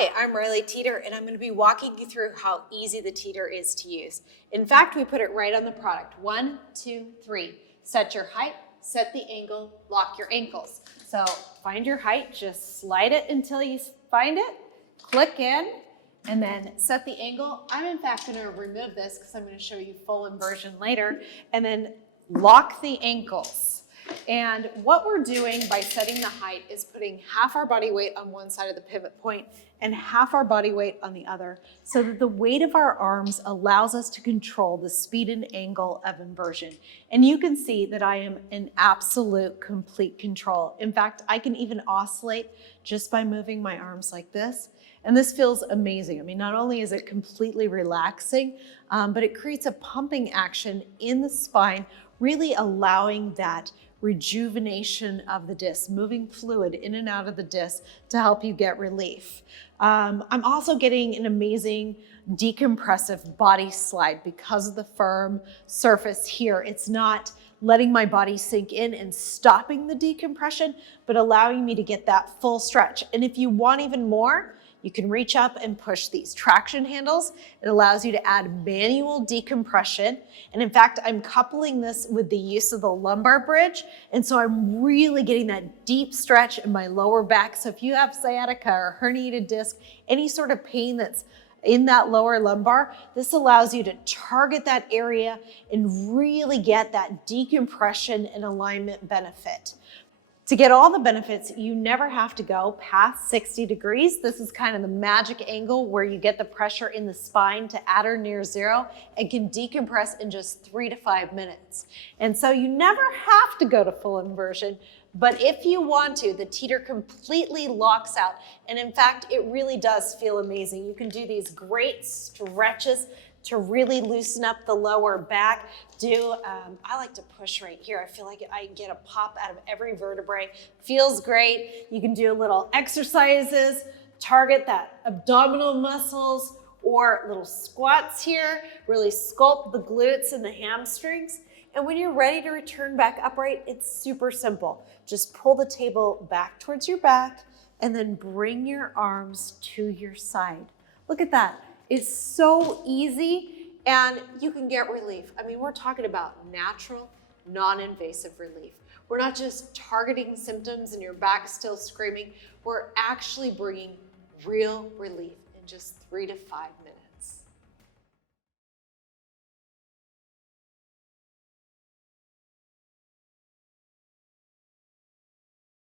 Hi, I'm Rylie Teeter, and I'm going to be walking you through how easy the Teeter is to use. In fact, we put it right on the product. 1, 2, 3. Set your height, set the angle, lock your ankles. So find your height, just slide it until you find it, click in, and then set the angle. I'm in fact going to remove this because I'm going to show you full inversion later, and then lock the ankles. And what we're doing by setting the height is putting half our body weight on one side of the pivot point and half our body weight on the other, so that the weight of our arms allows us to control the speed and angle of inversion. And you can see that I am in absolute complete control. In fact, I can even oscillate just by moving my arms like this. And this feels amazing. I mean, not only is it completely relaxing, but it creates a pumping action in the spine, really allowing that rejuvenation of the disc, moving fluid in and out of the disc to help you get relief. I'm also getting an amazing decompressive body slide because of the firm surface here. It's not letting my body sink in and stopping the decompression, but allowing me to get that full stretch. And if you want even more, you can reach up and push these traction handles. It allows you to add manual decompression. And in fact, I'm coupling this with the use of the lumbar bridge. And so I'm really getting that deep stretch in my lower back. So if you have sciatica or herniated disc, any sort of pain that's in that lower lumbar, this allows you to target that area and really get that decompression and alignment benefit. To get all the benefits, you never have to go past 60 degrees. This is kind of the magic angle where you get the pressure in the spine to at or near zero and can decompress in just 3 to 5 minutes. And so you never have to go to full inversion, but if you want to, the Teeter completely locks out. And in fact, it really does feel amazing. You can do these great stretches to really loosen up the lower back. I like to push right here. I feel like I get a pop out of every vertebrae. Feels great. You can do little exercises, target that abdominal muscles, or little squats here, really sculpt the glutes and the hamstrings. And when you're ready to return back upright, it's super simple. Just pull the table back towards your back and then bring your arms to your side. Look at that. It's so easy, and you can get relief. I mean, we're talking about natural, non-invasive relief. We're not just targeting symptoms and your back still screaming. We're actually bringing real relief in just 3 to 5 minutes.